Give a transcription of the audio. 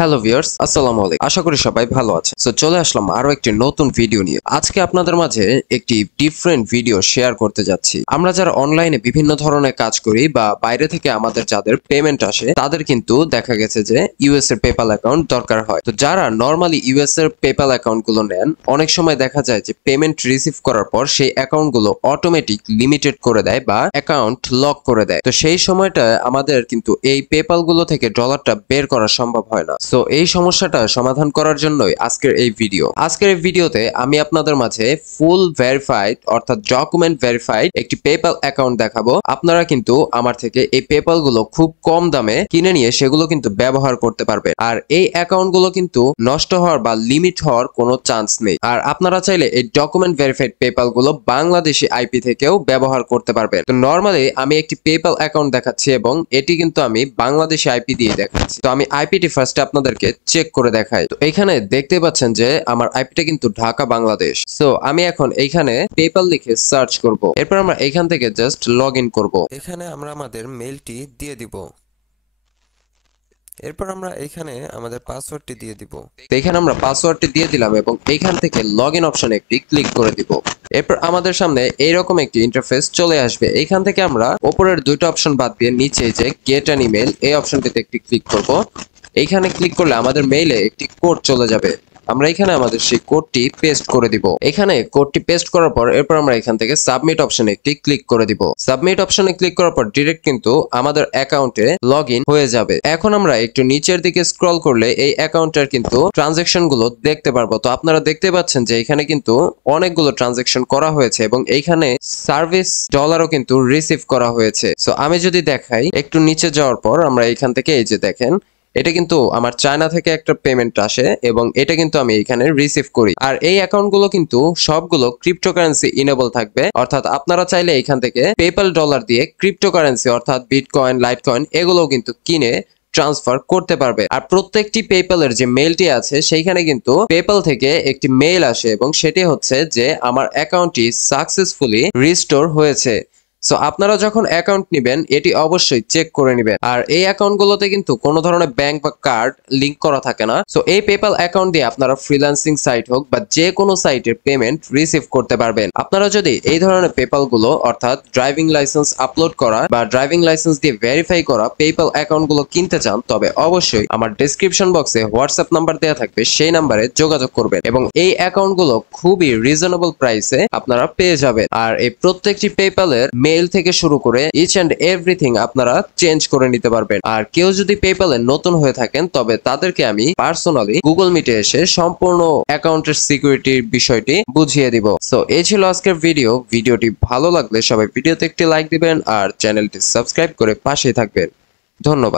Hello viewers, আসসালামু আলাইকুম। আশা করি সবাই ভালো আছেন। সো চলে আসলাম আরো একটি নতুন ভিডিও নিয়ে। আজকে আপনাদের মাঝে একটি ডিফারেন্ট ভিডিও শেয়ার করতে যাচ্ছি। আমরা যারা অনলাইনে বিভিন্ন ধরনের কাজ করি বা বাইরে থেকে আমাদের যাদের পেমেন্ট আসে তাদের কিন্তু দেখা গেছে যে ইউএস এর পেপ্যাল অ্যাকাউন্ট দরকার হয়। তো যারা নরমালি ইউএস এর পেপ্যাল অ্যাকাউন্ট গুলো নেন, অনেক সময় দেখা যায় যে পেমেন্ট রিসিভ করার পর সেই অ্যাকাউন্ট গুলো অটোমেটিক লিমিটেড করে দেয় বা অ্যাকাউন্ট লক করে দেয়। তো সেই সময়টা আমাদের কিন্তু এই পেপ্যাল গুলো থেকে ডলারটা বের করা সম্ভব হয় না। সো এই সমস্যাটা সমাধান করার জন্যই আজকের এই ভিডিও। আজকের এই ভিডিওতে আমি আপনাদের মাঝে ফুল ভেরিফাইড অর্থাৎ ডকুমেন্ট ভেরিফাইড একটি পেপ্যাল অ্যাকাউন্ট দেখাবো। আপনারা কিন্তু আমার থেকে এই পেপ্যাল গুলো খুব কম দামে কিনে নিয়ে সেগুলো কিন্তু ব্যবহার করতে পারবেন। আর এই অ্যাকাউন্ট গুলো কিন্তু নষ্ট হওয়ার বা লিমিট হওয়ার কোনো চান্স নেই। আর আপনারা চাইলে এই ডকুমেন্ট ভেরিফাইড পেপ্যাল গুলো বাংলাদেশি আইপি থেকেও ব্যবহার করতে পারবেন। তো নরমালি আমি একটি পেপ্যাল অ্যাকাউন্ট দেখাচ্ছি এবং এটি কিন্তু আমি বাংলাদেশি আইপি দিয়ে দেখাচ্ছি। তো আমি আইপিটি ফার্স্টে আপনাদেরকে চেক করে দেখাই। তো এখানে দেখতে পাচ্ছেন যে আমার আইপিটা কিন্তু ঢাকা বাংলাদেশ। সো আমি এখন এইখানে পেপ্যাল লিখে সার্চ করব। এরপর আমরা এইখান থেকে জাস্ট লগ ইন করবো। এখানে আমরা আমাদের মেইলটি দিয়ে দিব। এরপর আমরা এইখানে আমাদের পাসওয়ার্ডটি দিয়ে দিব। তো এখানে আমরা পাসওয়ার্ডটি দিয়ে দিলাম এবং এইখান থেকে লগ ইন অপশনে একটি ক্লিক করে দিব। এরপর আমাদের সামনে এইরকম একটি ইন্টারফেস চলে আসবে। এইখান থেকে আমরা উপরের দুইটা অপশন বাদ দিয়ে নিচে যে গেট অ্যান ইমেল এই অপশনটিতে একটি ক্লিক করব। এইখানে ক্লিক করলে আমাদের মেইলে একটি কোড চলে যাবে। আমরা এখানে আমাদের সেই কোডটি পেস্ট করে দিব। এখানে কোডটি পেস্ট করার পর এরপর আমরা এখান থেকে সাবমিট অপশনে একটি ক্লিক করে দিব। সাবমিট অপশনে ক্লিক করার পর ডিরেক্ট কিন্তু আমাদের অ্যাকাউন্টে লগ ইন হয়ে যাবে। এখন আমরা একটু নিচের দিকে স্ক্রল করলে এই অ্যাকাউন্টের কিন্তু ট্রানজাকশন গুলো দেখতে পারবো। তো আপনারা দেখতে পাচ্ছেন যে এখানে কিন্তু অনেকগুলো ট্রানজাকশন করা হয়েছে এবং এইখানে সার্ভিস ডলারও কিন্তু রিসিভ করা হয়েছে। সো আমি যদি দেখাই একটু নিচে যাওয়ার পর আমরা এইখান থেকে এই যে দেখেন এটা কিন্তু আমার চায়না থেকে একটা পেমেন্ট আসে এবং এটা কিন্তু আমি এখানে রিসিভ করি। আর এই অ্যাকাউন্ট গুলো কিন্তু সবগুলো ক্রিপ্টোকারেন্সি ইনেবল থাকবে, অর্থাৎ আপনারা চাইলে এখান থেকে পেপ্যাল ডলার দিয়ে ক্রিপ্টোকারেন্সি অর্থাৎ বিটকয়েন, লাইটকয়েন এগুলো কিন্তু কিনে ট্রান্সফার করতে পারবে। আর প্রত্যেকটি পেপ্যালের যে মেইলটি আছে সেইখানে কিন্তু পেপ্যাল থেকে একটি মেইল আসে এবং সেটি হচ্ছে যে আমার অ্যাকাউন্টটি সাকসেসফুলি রিস্টোর হয়েছে। সো আপনারা যখন অ্যাকাউন্ট নেবেন এটি অবশ্যই চেক করে নেবেন। আর এই অ্যাকাউন্টগুলোতে কিন্তু কোনো ধরনের ব্যাংক বা কার্ড লিংক করা থাকে না। সো এই পেপ্যাল অ্যাকাউন্ট দিয়ে আপনারা ফ্রিল্যান্সিং সাইট হোক বা যে কোনো সাইটের পেমেন্ট রিসিভ করতে পারবেন। আপনারা যদি এই ধরনের পেপ্যাল গুলো অর্থাৎ ড্রাইভিং লাইসেন্স আপলোড করা বা ড্রাইভিং লাইসেন্স দিয়ে ভেরিফাই করা পেপ্যাল অ্যাকাউন্ট গুলো কিনতে চান তবে অবশ্যই আমার ডেসক্রিপশন বক্সে হোয়াটসঅ্যাপ নাম্বার দেওয়া থাকবে, সেই নাম্বারে যোগাযোগ করবেন এবং এই অ্যাকাউন্ট গুলো খুবই রিজনেবল প্রাইসে আপনারা পেয়ে যাবেন। আর এই প্রত্যেকটি পেপ্যালের মেইল থেকে শুরু করে ইচ এন্ড এভরিথিং আপনারা চেঞ্জ করে নিতে পারবেন। আর কেউ যদি পেপ্যালে নতুন হয়ে থাকেন তবে তাদেরকে আমি পার্সোনালি গুগল মিটে এসে সম্পূর্ণ অ্যাকাউন্টের সিকিউরিটির বিষয়টি বুঝিয়ে দিব। সো এই ছিল আজকের ভিডিওটি ভালো লাগলে সবাই ভিডিওতে একটি লাইক দিবেন আর চ্যানেলটি সাবস্ক্রাইব করে পাশেই থাকবেন। ধন্যবাদ।